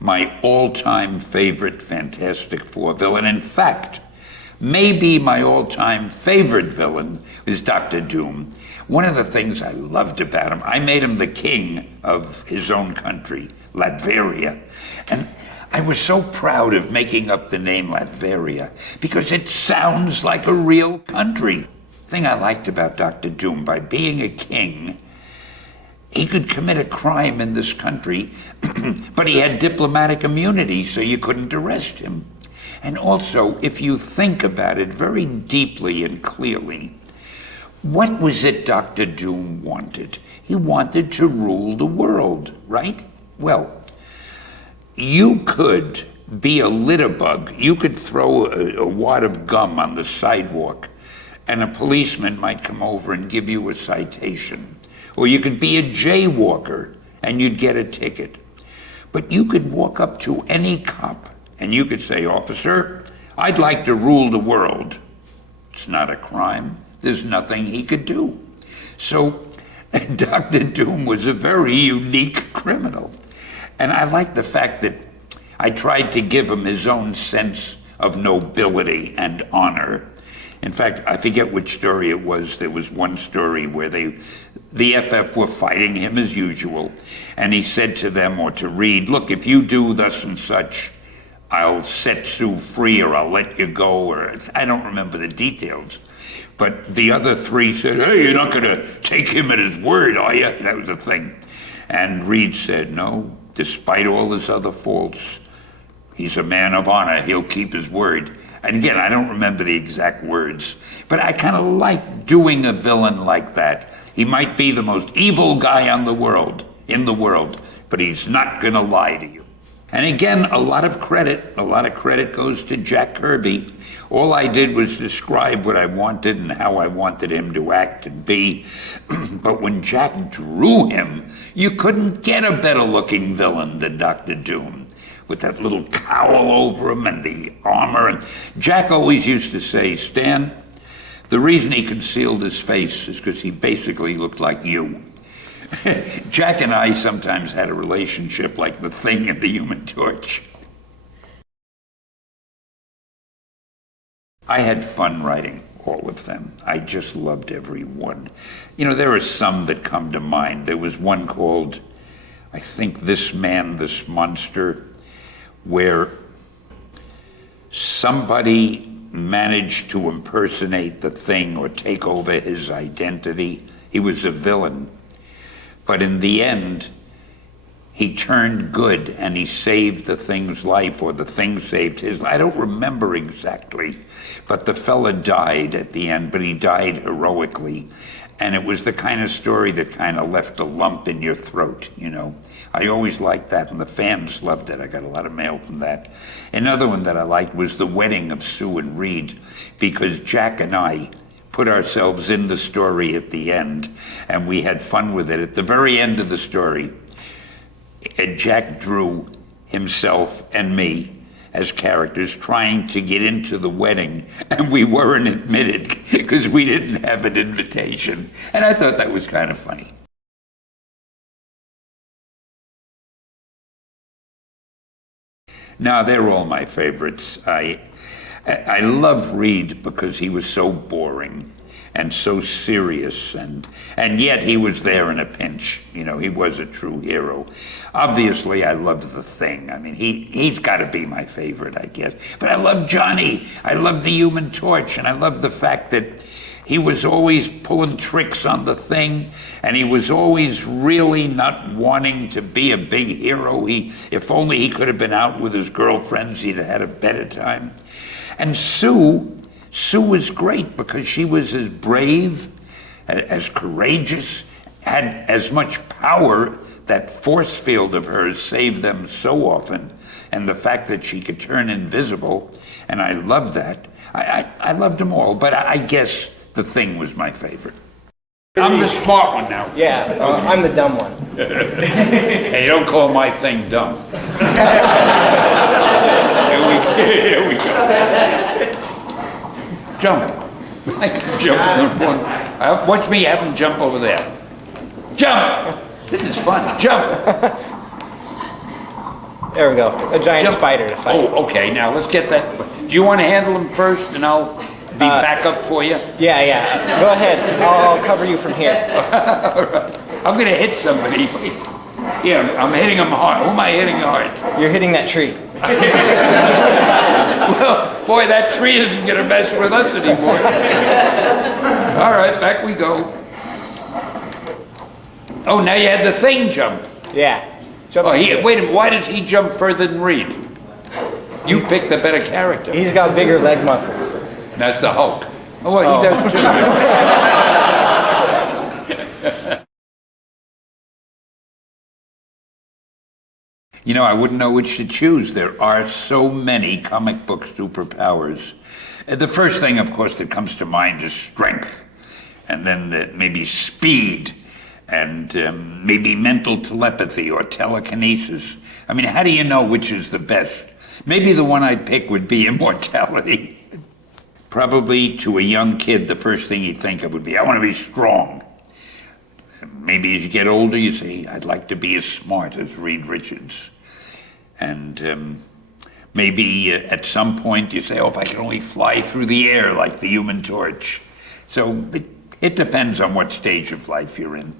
My all-time favorite Fantastic Four villain. In fact, maybe my all-time favorite villain is Dr. Doom. One of the things I loved about him, I made him the king of his own country, Latveria. And I was so proud of making up the name Latveria because it sounds like a real country. The thing I liked about Dr. Doom, by being a king, he could commit a crime in this country, but he had diplomatic immunity, so you couldn't arrest him. And also, if you think about it very deeply and clearly, what was it Dr. Doom wanted? He wanted to rule the world, right? Well, you could be a litter bug. You could throw a wad of gum on the sidewalk, and a policeman might come over and give you a citation. Or you could be a jaywalker and you'd get a ticket. But you could walk up to any cop and you could say, "Officer, I'd like to rule the world." It's not a crime. There's nothing he could do. So Dr. Doom was a very unique criminal. And I like the fact that I tried to give him his own sense of nobility and honor. In fact, I forget which story it was. There was one story where the FF were fighting him as usual, and he said to them, or to Reed, "Look, if you do thus and such, I'll set Sue free, or I'll let you go," or I don't remember the details. But the other three said, "Hey, you're not gonna take him at his word, are you?" That was the thing. And Reed said, "No, despite all his other faults, he's a man of honor. He'll keep his word." And again, I don't remember the exact words, but I kind of like doing a villain like that. He might be the most evil guy in the world, but he's not gonna lie to you. And again, a lot of credit goes to Jack Kirby. All I did was describe what I wanted and how I wanted him to act and be. But when Jack drew him, you couldn't get a better looking villain than Dr. Doom, with that little cowl over him and the armor. And Jack always used to say, "Stan, the reason he concealed his face is because he basically looked like you." Jack and I sometimes had a relationship like the Thing and the Human Torch. I had fun writing all of them. I just loved every one. You know, there are some that come to mind. There was one called, I think, This Man, This Monster, where somebody managed to impersonate the Thing or take over his identity. He was a villain. But in the end, he turned good and he saved the Thing's life, or the Thing saved his life. I don't remember exactly, but the fella died at the end, but he died heroically. And it was the kind of story that kind of left a lump in your throat, you know. I always liked that, and the fans loved it. I got a lot of mail from that. Another one that I liked was The Wedding of Sue and Reed, because Jack and I put ourselves in the story at the end, and we had fun with it. At the very end of the story, Jack drew himself and me as characters trying to get into the wedding, and we weren't admitted because we didn't have an invitation. And I thought that was kind of funny. Now, they're all my favorites. I love Reed because he was so boring and so serious, and yet he was there in a pinch. You know, he was a true hero. Obviously, I love the Thing. I mean, he's got to be my favorite, I guess. But I love Johnny. I love the Human Torch, and I love the fact that he was always pulling tricks on the Thing, and he was always really not wanting to be a big hero. If only he could have been out with his girlfriends, he'd have had a better time. And Sue was great because she was as brave, as courageous, had as much power. That force field of hers saved them so often. And the fact that she could turn invisible, and I love that. I loved them all, but I guess the Thing was my favorite. I'm the smart one now. Yeah, I'm the dumb one. Hey, don't call my Thing dumb. Here we go. Jump. I can jump. Watch me have him jump over there. Jump! This is fun. Jump! There we go. A giant Jump. spider to fight. Oh, okay, now let's get that. Do you want to handle him first and I'll be back up for you? Yeah, yeah. Go ahead. I'll cover you from here. All right. I'm going to hit somebody. Yeah, I'm hitting him hard. Who am I hitting hard? You're hitting that tree. Well, boy, that tree isn't going to mess with us anymore. All right, back we go. Oh, now you had the thing jump. Yeah. Jump Oh, into it. wait a minute, why does he jump further than Reed? You picked the better character. He's got bigger leg muscles. That's the Hulk. Oh, well, he does too. You know, I wouldn't know which to choose. There are so many comic book superpowers. The first thing, of course, that comes to mind is strength. And then maybe speed. And maybe mental telepathy or telekinesis. I mean, how do you know which is the best? Maybe the one I'd pick would be immortality. Probably to a young kid, the first thing he'd think of would be, I want to be strong. Maybe as you get older, you say, I'd like to be as smart as Reed Richards. And maybe at some point you say, oh, if I could only fly through the air like the Human Torch. So it depends on what stage of life you're in.